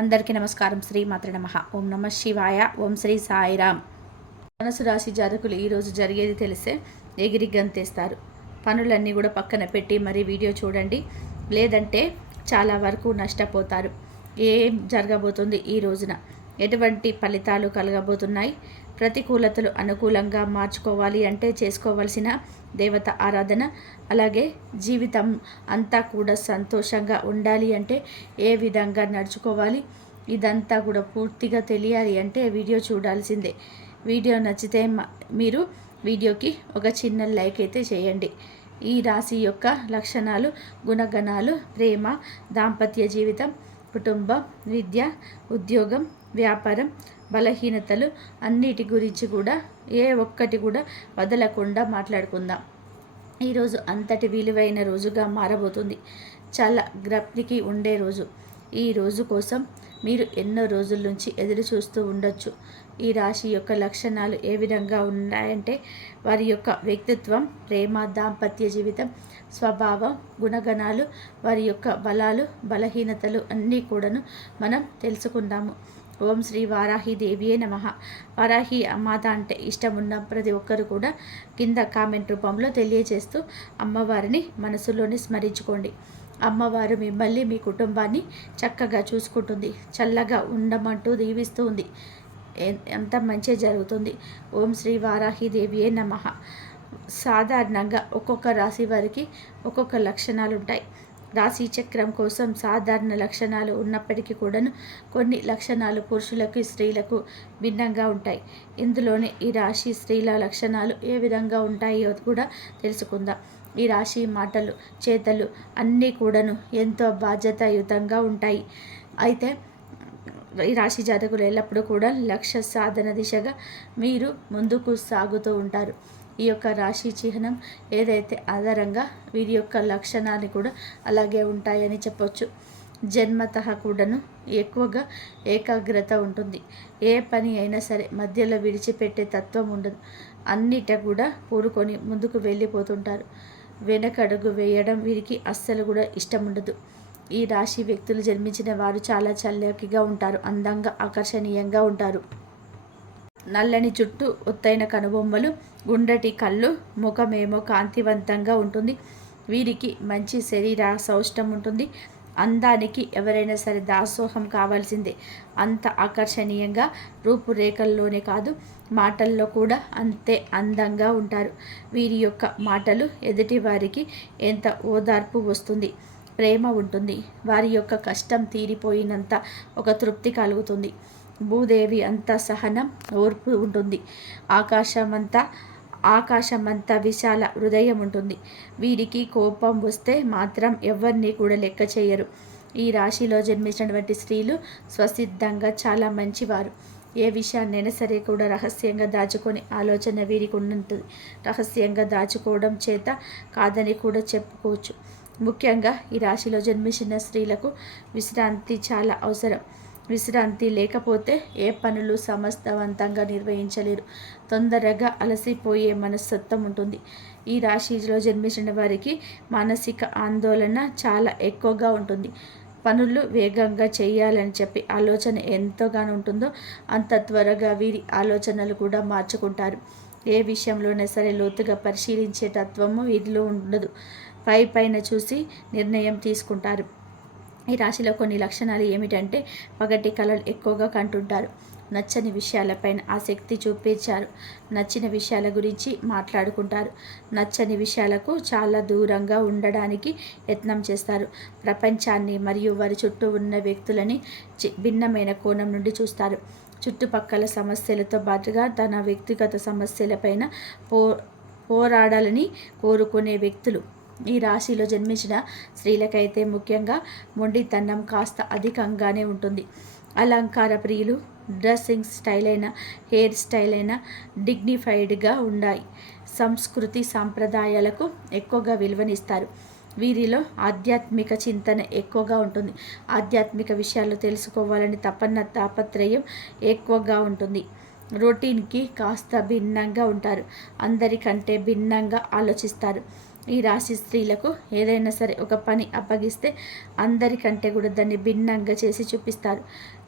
అందరికీ నమస్కారం. శ్రీమాత్రే నమః. ఓం నమ శివాయ. ఓం శ్రీ సాయిరామ్. ధనుసు రాశి జాతకులు ఈరోజు జరిగేది తెలిస్తే ఎగిరి గంతేస్తారు. పనులన్నీ కూడా పక్కన పెట్టి మరీ వీడియో చూడండి, లేదంటే చాలా వరకు నష్టపోతారు. ఏం జరగబోతుంది ఈ రోజున, ఎటువంటి ఫలితాలు కలగబోతున్నాయి, ప్రతికూలతలు అనుకూలంగా మార్చుకోవాలి అంటే చేసుకోవాల్సిన దేవత ఆరాధన, అలాగే జీవితం అంతా కూడా సంతోషంగా ఉండాలి అంటే ఏ విధంగా నడుచుకోవాలి, ఇదంతా కూడా పూర్తిగా తెలియాలి అంటే వీడియో చూడాల్సిందే. వీడియో నచ్చితే మీరు వీడియోకి ఒక చిన్న లైక్ అయితే చేయండి. ఈ రాశి యొక్క లక్షణాలు, గుణగణాలు, ప్రేమ, దాంపత్య జీవితం, కుటుంబం, విద్య, ఉద్యోగం, వ్యాపారం, బలహీనతలు అన్నిటి గురించి కూడా ఏ ఒక్కటి కూడా వదలకుండా మాట్లాడుకుందాం. ఈరోజు అంతటి విలువైన రోజుగా మారబోతుంది. చాలా జ్ఞప్తికి ఉండే రోజు. ఈ రోజు కోసం మీరు ఎన్నో రోజుల నుంచి ఎదురు చూస్తూ ఉండొచ్చు. ఈ రాశి యొక్క లక్షణాలు ఏ విధంగా ఉన్నాయంటే వారి యొక్క వ్యక్తిత్వం, ప్రేమ, దాంపత్య జీవితం, స్వభావం, గుణగణాలు, వారి యొక్క బలాలు, బలహీనతలు అన్నీ కూడాను మనం తెలుసుకుందాము. ఓం శ్రీ వారాహి దేవియే నమః. వారాహి మాత అంటే ఇష్టం ఉన్న ప్రతి ఒక్కరు కూడా కింద కామెంట్ రూపంలో తెలియజేస్తూ అమ్మవారిని మనసులోనే స్మరించుకోండి. అమ్మవారు మిమ్మల్ని, మీ కుటుంబాన్ని చక్కగా చూసుకుంటుంది, చల్లగా ఉండమంటూ దీవిస్తూ ఉంది. ఎంత మంచి జరుగుతుంది. ఓం శ్రీ వారాహి దేవియే నమః. సాధారణంగా ఒక్కొక్క రాశి వారికి ఒక్కొక్క లక్షణాలు ఉంటాయి. రాశి చక్రం కోసం సాధారణ లక్షణాలు ఉన్నప్పటికీ కూడాను కొన్ని లక్షణాలు పురుషులకు, స్త్రీలకు భిన్నంగా ఉంటాయి. ఇందులోనే ఈ రాశి స్త్రీల లక్షణాలు ఏ విధంగా ఉంటాయో కూడా తెలుసుకుందాం. ఈ రాశి మాటలు, చేతలు అన్నీ కూడాను ఎంతో బాధ్యతాయుతంగా ఉంటాయి. అయితే ఈ రాశి జాతకులు ఎల్లప్పుడూ కూడా లక్ష్య సాధన దిశగా మీరు ముందుకు సాగుతూ ఉంటారు. ఈ యొక్క రాశి చిహ్నం ఏదైతే ఆధారంగా వీరి యొక్క లక్షణాలు కూడా అలాగే ఉంటాయని చెప్పొచ్చు. జన్మతః కూడాను ఎక్కువగా ఏకాగ్రత ఉంటుంది. ఏ పని అయినా సరే మధ్యలో విడిచిపెట్టే తత్వం ఉండదు. అన్నిట కూడా కూరుకొని ముందుకు వెళ్ళిపోతుంటారు. వెనకడుగు వేయడం వీరికి అస్సలు కూడా ఇష్టం ఉండదు. ఈ రాశి వ్యక్తులు జన్మించిన వారు చాలా చల్లకిగా ఉంటారు, అందంగా, ఆకర్షణీయంగా ఉంటారు. నల్లని జుట్టు, ఒత్తైన కనుబొమ్మలు, గుండ్రటి కళ్ళు, ముఖమేమో కాంతివంతంగా ఉంటుంది. వీరికి మంచి శరీర సౌష్టం ఉంటుంది. అందానికి ఎవరైనా సరే దాసోహం కావాల్సిందే. అంత ఆకర్షణీయంగా రూపురేఖల్లోనే కాదు, మాటల్లో కూడా అంతే అందంగా ఉంటారు. వీరి యొక్క మాటలు ఎదుటి వారికి ఎంత ఓదార్పు వస్తుంది, ప్రేమ ఉంటుంది. వారి యొక్క కష్టం తీరిపోయినంత ఒక తృప్తి కలుగుతుంది. భూదేవి అంత సహనం, ఓర్పు ఉంటుంది. ఆకాశమంతా విశాల హృదయం ఉంటుంది. వీరికి కోపం వస్తే మాత్రం ఎవరిని కూడా లెక్క చేయరు. ఈ రాశిలో జన్మించినటువంటి స్త్రీలు స్వసిద్ధంగా చాలా మంచివారు. ఏ విషయాన్నైనా సరే కూడా రహస్యంగా దాచుకొని ఆలోచన వీరికి ఉంటుంది. రహస్యంగా దాచుకోవడం చేత కాదని కూడా చెప్పుకోవచ్చు. ముఖ్యంగా ఈ రాశిలో జన్మించిన స్త్రీలకు విశ్రాంతి చాలా అవసరం. విశ్రాంతి లేకపోతే ఏ పనులు సమర్థవంతంగా నిర్వహించలేరు. తొందరగా అలసిపోయే మనస్తత్వం ఉంటుంది. ఈ రాశిలో జన్మించిన వారికి మానసిక ఆందోళన చాలా ఎక్కువగా ఉంటుంది. పనులు వేగంగా చేయాలని చెప్పి ఆలోచన ఎంతగానో ఉంటుందో అంత త్వరగా వీరి ఆలోచనలు కూడా మార్చుకుంటారు. ఏ విషయంలోనే సరే లోతుగా పరిశీలించే తత్వము వీరిలో ఉండదు. పైన చూసి నిర్ణయం తీసుకుంటారు. ఈ రాశిలో కొన్ని లక్షణాలు ఏమిటంటే పగటి కళలు ఎక్కువగా కంటుంటారు. నచ్చని విషయాలపైన ఆసక్తి చూపించారు. నచ్చిన విషయాల గురించి మాట్లాడుకుంటారు. నచ్చని విషయాలకు చాలా దూరంగా ఉండడానికి యత్నం చేస్తారు. ప్రపంచాన్ని మరియు వారి చుట్టూ ఉన్న వ్యక్తులని భిన్నమైన కోణం నుండి చూస్తారు. చుట్టుపక్కల సమస్యలతో పాటుగా తన వ్యక్తిగత సమస్యలపైన పోరాడాలని కోరుకునే వ్యక్తులు. ఈ రాశిలో జన్మించిన స్త్రీలకైతే ముఖ్యంగా మొండితనం కాస్త అధికంగానే ఉంటుంది. అలంకార ప్రియులు. డ్రెస్సింగ్ స్టైల్ అయినా, హెయిర్ స్టైల్ అయినా డిగ్నిఫైడ్గా ఉండాలి. సంస్కృతి సాంప్రదాయాలకు ఎక్కువగా విలువనిస్తారు. వీరిలో ఆధ్యాత్మిక చింతన ఎక్కువగా ఉంటుంది. ఆధ్యాత్మిక విషయాలు తెలుసుకోవాలని తాపత్రయం ఎక్కువగా ఉంటుంది. రొటీన్కి కాస్త భిన్నంగా ఉంటారు. అందరికంటే భిన్నంగా ఆలోచిస్తారు. ఈ రాశి స్త్రీలకు ఏదైనా సరే ఒక పని అప్పగిస్తే అందరికంటే కూడా దాన్ని భిన్నంగా చేసి చూపిస్తారు.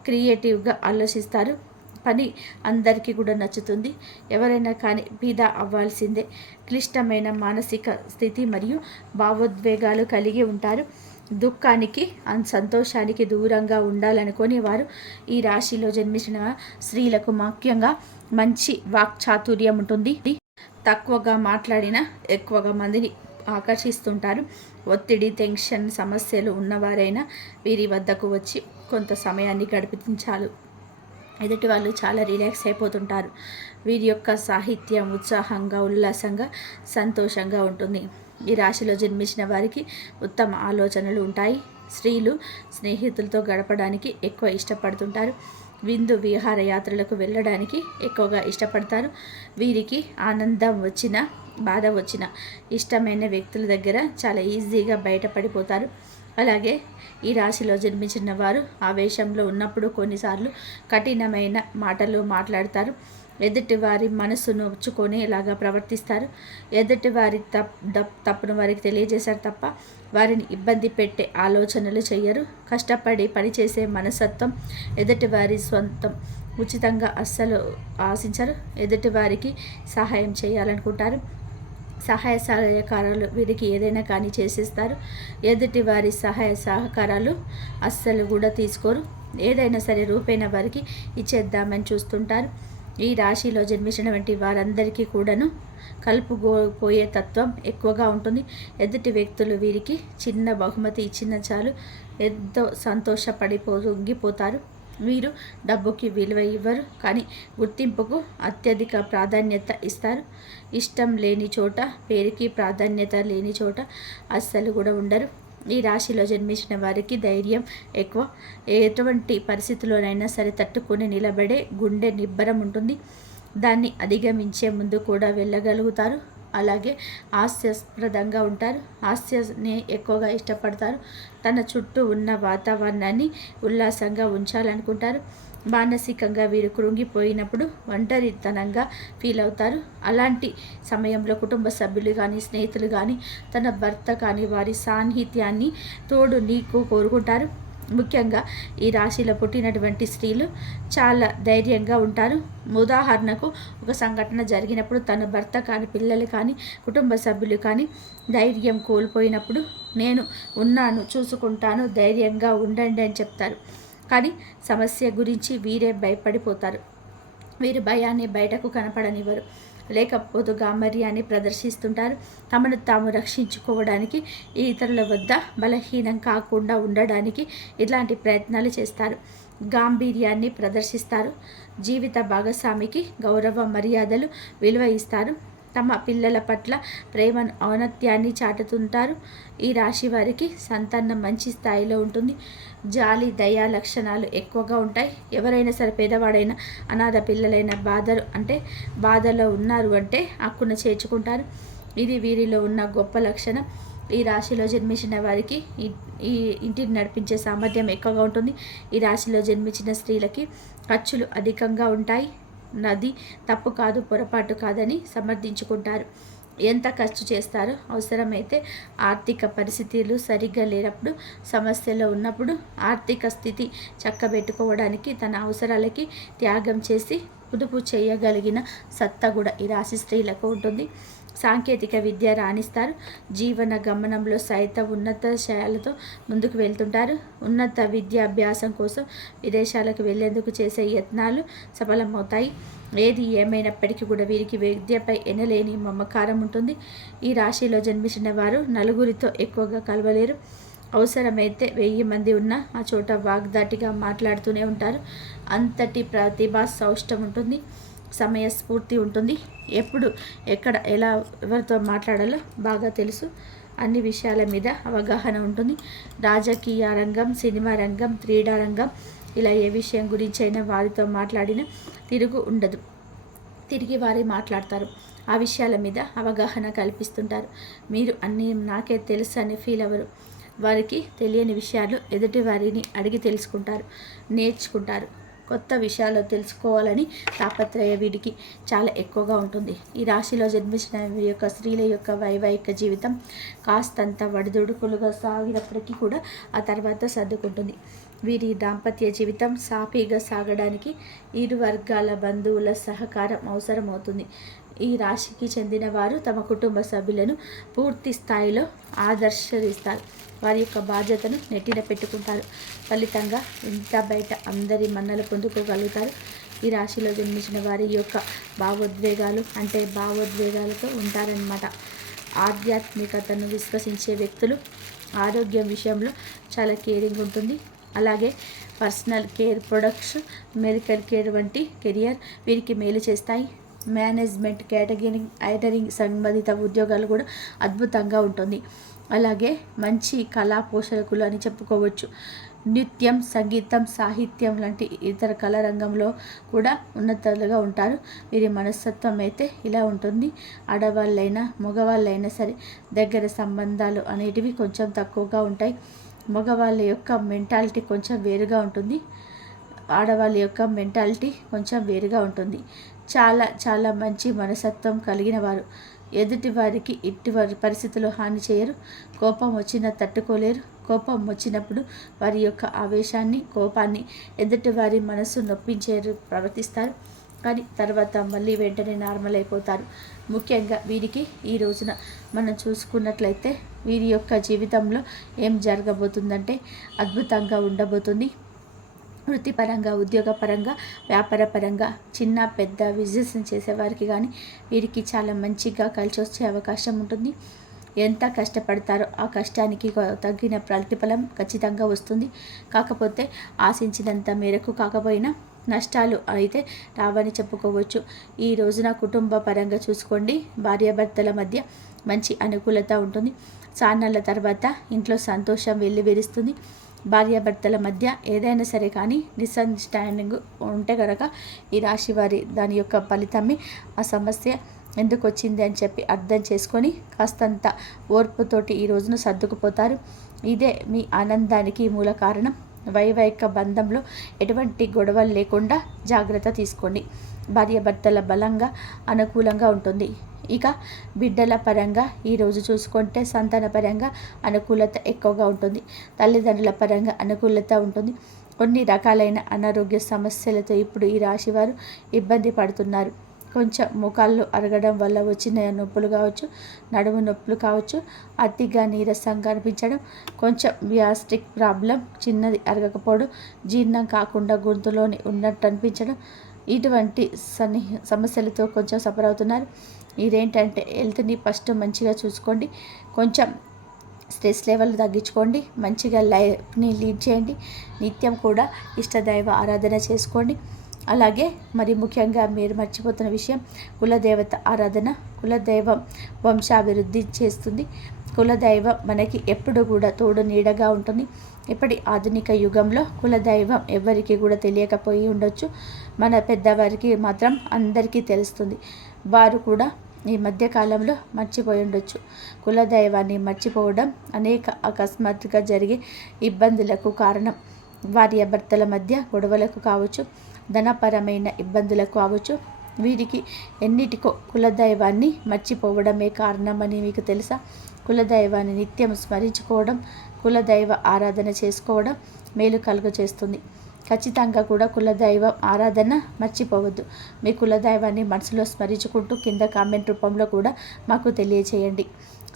క్రియేటివ్గా ఆలోచిస్తారు. పని అందరికీ కూడా నచ్చుతుంది. ఎవరైనా కానీ ఫిదా అవ్వాల్సిందే. క్లిష్టమైన మానసిక స్థితి మరియు భావోద్వేగాలు కలిగి ఉంటారు. దుఃఖానికి సంతోషానికి దూరంగా ఉండాలనుకునే వారు ఈ రాశిలో జన్మించిన స్త్రీలకు ముఖ్యంగా మంచి వాక్చాతుర్యం ఉంటుంది. తక్కువగా మాట్లాడినా ఎక్కువగా మందిని ఆకర్షిస్తుంటారు. ఒత్తిడి, టెన్షన్ సమస్యలు ఉన్నవారైనా వీరి వద్దకు వచ్చి కొంత సమయాన్ని గడిపించాలి. ఎదుటి వాళ్ళు చాలా రిలాక్స్ అయిపోతుంటారు. వీరి యొక్క సాహిత్యం ఉత్సాహంగా, ఉల్లాసంగా, సంతోషంగా ఉంటుంది. ఈ రాశిలో జన్మించిన వారికి ఉత్తమ ఆలోచనలు ఉంటాయి. స్త్రీలు స్నేహితులతో గడపడానికి ఎక్కువ ఇష్టపడుతుంటారు. విందు విహారయాత్రలకు వెళ్ళడానికి ఎక్కువగా ఇష్టపడతారు. వీరికి ఆనందం వచ్చిన, బాధ వచ్చిన ఇష్టమైన వ్యక్తుల దగ్గర చాలా ఈజీగా బయటపడిపోతారు. అలాగే ఈ రాశిలో జన్మించిన వారు ఆవేశంలో ఉన్నప్పుడు కొన్నిసార్లు కఠినమైన మాటలు మాట్లాడతారు. ఎదుటివారి మనసు నొచ్చుకొని ఇలాగా ప్రవర్తిస్తారు. ఎదుటివారి తప్పును వారికి తెలియజేశారు తప్ప వారిని ఇబ్బంది పెట్టే ఆలోచనలు చేయరు. కష్టపడి పనిచేసే మనస్తత్వం. ఎదుటివారి సొంతం ఉచితంగా అస్సలు ఆశించరు. ఎదుటివారికి సహాయం చేయాలనుకుంటారు. సహాయ సహకారాలు వీరికి ఏదైనా కానీ చేసేస్తారు. ఎదుటి వారి సహాయ సహకారాలు అస్సలు కూడా తీసుకోరు. ఏదైనా సరే రూపైన వారికి ఇచ్చేద్దామని చూస్తుంటారు. ఈ రాశిలో జన్మించినటువంటి వారందరికీ కూడాను కలుపుపోయే తత్వం ఎక్కువగా ఉంటుంది. ఎదుటి వ్యక్తులు వీరికి చిన్న బహుమతి ఇచ్చిన చాలు ఎంతో సంతోషపడిపోతారు. వీరు డబ్బుకి విలువ ఇవ్వరు, కానీ గుర్తింపుకు అత్యధిక ప్రాధాన్యత ఇస్తారు. ఇష్టం లేని చోట, పేరుకి ప్రాధాన్యత లేని చోట అస్సలు కూడా ఉండరు. ఈ రాశిలో జన్మించిన వారికి ధైర్యం ఎక్కువ. ఎటువంటి పరిస్థితుల్లోనైనా సరే తట్టుకొని నిలబడే గుండె నిబ్బరం ఉంటుంది. దాన్ని అధిగమించే ముందు కూడా వెళ్ళగలుగుతారు. అలాగే హాస్యాస్పదంగా ఉంటారు. హాస్యాన్ని ఎక్కువగా ఇష్టపడతారు. తన చుట్టూ ఉన్న వాతావరణాన్ని ఉల్లాసంగా ఉంచాలనుకుంటారు. మానసికంగా వీరు కృంగిపోయినప్పుడు ఒంటరితనంగా ఫీల్ అవుతారు. అలాంటి సమయంలో కుటుంబ సభ్యులు కానీ, స్నేహితులు కానీ, తన భర్త కానీ వారి సాన్నిహిత్యాన్ని తోడు నీకు కోరుకుంటారు. ముఖ్యంగా ఈ రాశిలో పుట్టినటువంటి స్త్రీలు చాలా ధైర్యంగా ఉంటారు. ఉదాహరణకు ఒక సంఘటన జరిగినప్పుడు తన భర్త కానీ, పిల్లలు కానీ, కుటుంబ సభ్యులు కానీ ధైర్యం కోల్పోయినప్పుడు నేను ఉన్నాను, చూసుకుంటాను, ధైర్యంగా ఉండండి అని చెప్తారు. కానీ సమస్య గురించి వీరే భయపడిపోతారు. వీరు భయాన్ని బయటకు కనపడనివ్వరు. లేకపోతే గాంభీర్యాన్ని ప్రదర్శిస్తుంటారు. తమను తాము రక్షించుకోవడానికి, ఇతరుల వద్ద బలహీనం కాకుండా ఉండడానికి ఇట్లాంటి ప్రయత్నాలు చేస్తారు. గాంభీర్యాన్ని ప్రదర్శిస్తారు. జీవిత భాగస్వామికి గౌరవ మర్యాదలు విలువ ఇస్తారు. తమ పిల్లల పట్ల ప్రేమను, ఔన్నత్యాన్ని చాటుతుంటారు. ఈ రాశి వారికి సంతానం మంచి స్థాయిలో ఉంటుంది. జాలి, దయా లక్షణాలు ఎక్కువగా ఉంటాయి. ఎవరైనా సరే పేదవాడైనా, అనాథ పిల్లలైన బాధలో ఉన్నారు అంటే హక్కున చేర్చుకుంటారు. ఇది వీరిలో ఉన్న గొప్ప లక్షణం. ఈ రాశిలో జన్మించిన వారికి ఈ ఇంటిని నడిపించే సామర్థ్యం ఎక్కువగా ఉంటుంది. ఈ రాశిలో జన్మించిన స్త్రీలకి ఖర్చులు అధికంగా ఉంటాయి. నది తప్పు కాదు, పొరపాటు కాదని సమర్థించుకుంటారు. ఎంత ఖర్చు చేస్తారో, అవసరమైతే ఆర్థిక పరిస్థితులు సరిగ్గా లేనప్పుడు, సమస్యలో ఉన్నప్పుడు ఆర్థిక స్థితి చక్కబెట్టుకోవడానికి తన అవసరాలకి త్యాగం చేసి పొదుపు చేయగలిగిన సత్తా కూడా ఈ రాశి స్త్రీలకు ఉంటుంది. సాంకేతిక విద్య రాణిస్తారు. జీవన గమనంలో సైతం ఉన్నత శయాలతో ముందుకు వెళ్తుంటారు. ఉన్నత విద్యాభ్యాసం కోసం విదేశాలకు వెళ్లేందుకు చేసే యత్నాలు సఫలమవుతాయి. ఏది ఏమైనప్పటికీ కూడా వీరికి విద్యపై ఎనలేని మమకారం ఉంటుంది. ఈ రాశిలో జన్మించిన వారు నలుగురితో ఎక్కువగా కలవలేరు. అవసరమైతే 1000 మంది ఉన్నా ఆ చోట వాగ్దాటిగా మాట్లాడుతూనే ఉంటారు. అంతటి ప్రతిభా సౌష్టం ఉంటుంది. సమయస్ఫూర్తి ఉంటుంది. ఎప్పుడు, ఎక్కడ, ఎలా, ఎవరితో మాట్లాడాలో బాగా తెలుసు. అన్ని విషయాల మీద అవగాహన ఉంటుంది. రాజకీయ రంగం, సినిమా రంగం, క్రీడా రంగం, ఇలా ఏ విషయం గురించి అయినా వారితో మాట్లాడినా తిరుగు ఉండదు. తిరిగి వారి మాట్లాడతారు. ఆ విషయాల మీద అవగాహన కల్పిస్తుంటారు. మీరు అన్నీ నాకే తెలుసు అని ఫీల్ అవ్వరు. వారికి తెలియని విషయాలు ఎదుటి వారిని అడిగి తెలుసుకుంటారు, నేర్చుకుంటారు. కొత్త విషయాలు తెలుసుకోవాలని తాపత్రయ వీడికి చాలా ఎక్కువగా ఉంటుంది. ఈ రాశిలో జన్మించిన ఈ యొక్క స్త్రీల యొక్క వైవాహిక జీవితం కాస్తంత వడిదుడుకులుగా సాగినప్పటికీ కూడా ఆ తర్వాత సర్దుకుంటుంది. వీరి దాంపత్య జీవితం సాఫీగా సాగడానికి ఇరు వర్గాల బంధువుల సహకారం అవసరమవుతుంది. ఈ రాశికి చెందిన వారు తమ కుటుంబ సభ్యులను పూర్తి స్థాయిలో ఆదర్శిస్తారు. వారి యొక్క బాధ్యతను నెట్టిన పెట్టుకుంటారు. ఫలితంగా ఇంత బయట అందరి మన్నలు పొందుకోగలుగుతారు. ఈ రాశిలో జన్మించిన వారి యొక్క భావోద్వేగాలతో ఉంటారన్నమాట. ఆధ్యాత్మికతను విశ్వసించే వ్యక్తులు. ఆరోగ్యం విషయంలో చాలా కేరింగ్ ఉంటుంది. అలాగే personal care products, medical care వంటి కెరియర్ వీరికి మేలు చేస్తాయి. మేనేజ్మెంట్, క్యాటరింగ్ సంబంధిత ఉద్యోగాలు కూడా అద్భుతంగా ఉంటుంది. అలాగే మంచి కళా పోషకులు అని చెప్పుకోవచ్చు. నృత్యం, సంగీతం, సాహిత్యం లాంటి ఇతర కళా రంగంలో కూడా ఉన్నతులుగా ఉంటారు. వీరి మనస్తత్వం అయితే ఇలా ఉంటుంది. ఆడవాళ్ళైనా మగవాళ్ళైనా సరే దగ్గర సంబంధాలు అనేటివి కొంచెం తక్కువగా ఉంటాయి. మగవాళ్ళ యొక్క మెంటాలిటీ కొంచెం వేరుగా ఉంటుంది. ఆడవాళ్ళ యొక్క మెంటాలిటీ కొంచెం వేరుగా ఉంటుంది. చాలా చాలా మంచి మనస్తత్వం కలిగిన వారు. ఎదుటి వారికి ఇటువంటి పరిస్థితుల్లో హాని చేయరు. కోపం వచ్చినా తట్టుకోలేరు. కోపం వచ్చినప్పుడు వారి యొక్క ఆవేశాన్ని, కోపాన్ని ఎదుటి వారి మనసు నొప్పించేరు ప్రవర్తిస్తారు. కానీ తర్వాత మళ్ళీ వెంటనే నార్మల్ అయిపోతారు. ముఖ్యంగా వీరికి ఈ రోజున మనం చూసుకున్నట్లయితే వీరి యొక్క జీవితంలో ఏం జరగబోతుందంటే అద్భుతంగా ఉండబోతుంది. వృత్తిపరంగా, ఉద్యోగపరంగా, వ్యాపారపరంగా చిన్న పెద్ద బిజినెస్ చేసేవారికి కానీ వీరికి చాలా మంచిగా కలిసి వచ్చే అవకాశం ఉంటుంది. ఎంత కష్టపడతారో ఆ కష్టానికి తగ్గిన ప్రతిఫలం ఖచ్చితంగా వస్తుంది. కాకపోతే ఆశించినంత మేరకు కాకపోయినా నష్టాలు అయితే రావని చెప్పుకోవచ్చు. ఈ రోజున కుటుంబ పరంగా చూసుకోండి. భార్యాభర్తల మధ్య మంచి అనుకూలత ఉంటుంది. చాన్నాళ్ళ తర్వాత ఇంట్లో సంతోషం వెల్లివిరుస్తుంది. భార్యాభర్తల మధ్య ఏదైనా సరే కానీ మిస్అండర్స్టాండింగ్ ఉంటే కనుక ఈ రాశి వారి దాని యొక్క ఫలితమే ఆ సమస్య ఎందుకు వచ్చింది అని చెప్పి అర్థం చేసుకొని కాస్తంత ఓర్పుతోటి ఈ రోజున సర్దుకుపోతారు. ఇదే మీ ఆనందానికి మూల కారణం. వైవాహిక బంధంలో ఎటువంటి గొడవలు లేకుండా జాగ్రత్త తీసుకోండి. భార్యాభర్తల బలంగా అనుకూలంగా ఉంటుంది. ఇక బిడ్డల పరంగా ఈరోజు చూసుకుంటే సంతాన పరంగా అనుకూలత ఎక్కువగా ఉంటుంది. తల్లిదండ్రుల పరంగా అనుకూలత ఉంటుంది. కొన్ని రకాలైన అనారోగ్య సమస్యలతో ఇప్పుడు ఈ రాశివారు ఇబ్బంది పడుతున్నారు. కొంచెం ముఖాల్లో అరగడం వల్ల వచ్చిన నొప్పులు కావచ్చు, నడుము నొప్పులు కావచ్చు, అతిగా నీరసంగా అనిపించడం, కొంచెం గ్యాస్ట్రిక్ ప్రాబ్లం, చిన్నది అరగకపోవడం, జీర్ణం కాకుండా గొంతులోని ఉన్నట్టు అనిపించడం, ఇటువంటి సమస్యలతో కొంచెం సఫర్ అవుతున్నారు. ఇదేంటంటే హెల్త్ని ఫస్ట్ మంచిగా చూసుకోండి. కొంచెం స్ట్రెస్ లెవెల్ తగ్గించుకోండి. మంచిగా లైఫ్ని లీడ్ చేయండి. నిత్యం కూడా ఇష్టదైవ ఆరాధన చేసుకోండి. అలాగే మరి ముఖ్యంగా మీరు మర్చిపోతున్న విషయం కులదేవత ఆరాధన. కులదైవం వంశాభివృద్ధి చేస్తుంది. కులదైవం మనకి ఎప్పుడు కూడా తోడు నీడగా ఉంటుంది. ఇప్పటి ఆధునిక యుగంలో కులదైవం ఎవరికి కూడా తెలియకపోయి ఉండొచ్చు. మన పెద్దవారికి మాత్రం అందరికీ తెలుస్తుంది. వారు కూడా ఈ మధ్యకాలంలో మర్చిపోయి ఉండొచ్చు. కులదైవాన్ని మర్చిపోవడం అనేక అకస్మాత్తుగా జరిగే ఇబ్బందులకు కారణం. భార్యాభర్తల మధ్య గొడవలకు కావచ్చు, ధనపరమైన ఇబ్బందులకు కావచ్చు. వీరికి ఎన్నిటికో కులదైవాన్ని మర్చిపోవడమే కారణమని మీకు తెలుసా? కులదైవాన్ని నిత్యం స్మరించుకోవడం, కులదైవ ఆరాధన చేసుకోవడం మేలు కలుగ చేస్తుంది. ఖచ్చితంగా కూడా కులదైవ ఆరాధన మర్చిపోవద్దు. మీ కులదైవాన్ని మనసులో స్మరించుకుంటూ కింద కామెంట్ రూపంలో కూడా మాకు తెలియచేయండి.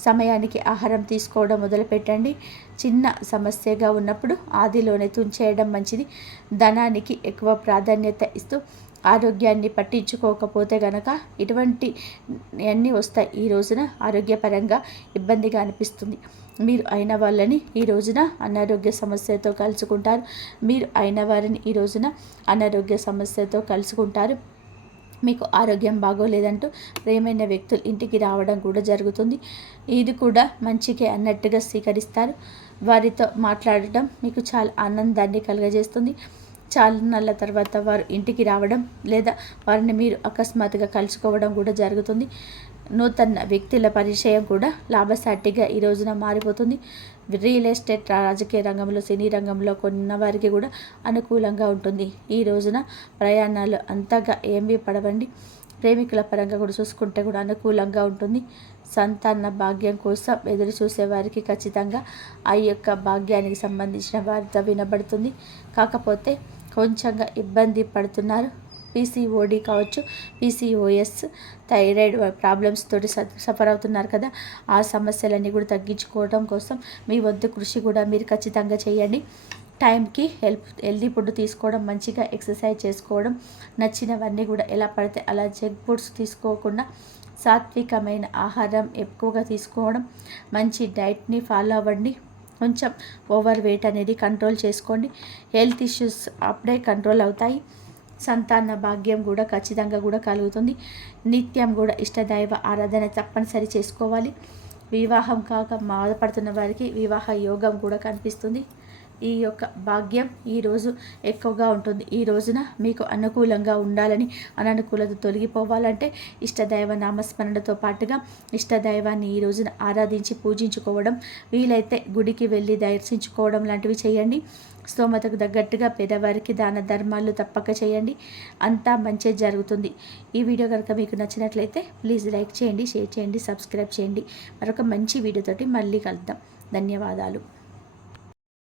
సమయానికి ఆహారం తీసుకోవడం మొదలుపెట్టండి. చిన్న సమస్యగా ఉన్నప్పుడు ఆదిలోనే తుంచేయడం మంచిది. ధనానికి ఎక్కువ ప్రాధాన్యత ఇస్తూ ఆరోగ్యాన్ని పట్టించుకోకపోతే గనక ఇటువంటి అన్నీ వస్తాయి. ఈ రోజున ఆరోగ్యపరంగా ఇబ్బందిగా అనిపిస్తుంది. మీరు అయిన వాళ్ళని ఈ రోజున అనారోగ్య సమస్యతో కలుసుకుంటారు. మీరు అయిన వారిని ఈ రోజున అనారోగ్య సమస్యతో కలుసుకుంటారు. మీకు ఆరోగ్యం బాగోలేదంటూ ప్రేమైన వ్యక్తులు ఇంటికి రావడం కూడా జరుగుతుంది. ఇది కూడా మంచికే అన్నట్టుగా స్వీకరిస్తారు. వారితో మాట్లాడటం మీకు చాలా ఆనందాన్ని కలుగజేస్తుంది. చాలా నెలల తర్వాత వారు ఇంటికి రావడం లేదా వారిని మీరు అకస్మాత్తుగా కలుసుకోవడం కూడా జరుగుతుంది. నూతన వ్యక్తుల పరిచయం కూడా లాభసాటిగా ఈ రోజున మారిపోతుంది. రియల్ ఎస్టేట్, రాజకీయ రంగంలో, సినీ రంగంలో కొన్న వారికి కూడా అనుకూలంగా ఉంటుంది. ఈ రోజున ప్రయాణాలు అంతగా ఏమీ పడవండి. ప్రేమికుల పరంగా కూడా చూసుకుంటే కూడా అనుకూలంగా ఉంటుంది. సంతాన భాగ్యం కోసం ఎదురు చూసేవారికి ఖచ్చితంగా ఆ యొక్క భాగ్యానికి సంబంధించిన వార్త వినబడుతుంది. కాకపోతే కొంచెంగా ఇబ్బంది పడుతున్నారు. పీసీఓడి కావచ్చు, పీసీఓఎస్, థైరాయిడ్ ప్రాబ్లమ్స్ తోటి సఫర్ అవుతున్నారు కదా, ఆ సమస్యలన్నీ కూడా తగ్గించుకోవడం కోసం మీ వంతు కృషి కూడా మీరు ఖచ్చితంగా చేయండి. టైంకి హెల్తీ ఫుడ్ తీసుకోవడం, మంచిగా ఎక్సర్సైజ్ చేసుకోవడం, నచ్చినవన్నీ కూడా ఎలా పడితే అలా జంక్ ఫుడ్స్ తీసుకోకుండా సాత్వికమైన ఆహారం ఎక్కువగా తీసుకోవడం, మంచి డైట్ని ఫాలో అవ్వండి. కొంచెం ఓవర్ వెయిట్ అనేది కంట్రోల్ చేసుకోండి. హెల్త్ ఇష్యూస్ అప్పుడే కంట్రోల్ అవుతాయి. సంతాన భాగ్యం కూడా ఖచ్చితంగా కూడా కలుగుతుంది. నిత్యం కూడా ఇష్టదైవ ఆరాధన తప్పనిసరి చేసుకోవాలి. వివాహం కాక బాధపడుతున్న వారికి వివాహ యోగం కూడా కనిపిస్తుంది. ఈ యొక్క భాగ్యం ఈరోజు ఎక్కువగా ఉంటుంది. ఈ రోజున మీకు అనుకూలంగా ఉండాలని, అననుకూలత తొలగిపోవాలంటే ఇష్టదైవ నామస్మరణతో పాటుగా ఇష్టదైవాన్ని ఈ రోజున ఆరాధించి పూజించుకోవడం, వీలైతే గుడికి వెళ్ళి దర్శించుకోవడం లాంటివి చేయండి. స్తోమతకు తగ్గట్టుగా పేదవారికి దాన ధర్మాలు తప్పక చేయండి. అంతా మంచి జరుగుతుంది. ఈ వీడియో కనుక మీకు నచ్చినట్లయితే ప్లీజ్ లైక్ చేయండి, షేర్ చేయండి, సబ్స్క్రైబ్ చేయండి. మరొక మంచి వీడియోతోటి మళ్ళీ కలుద్దాం. ధన్యవాదాలు.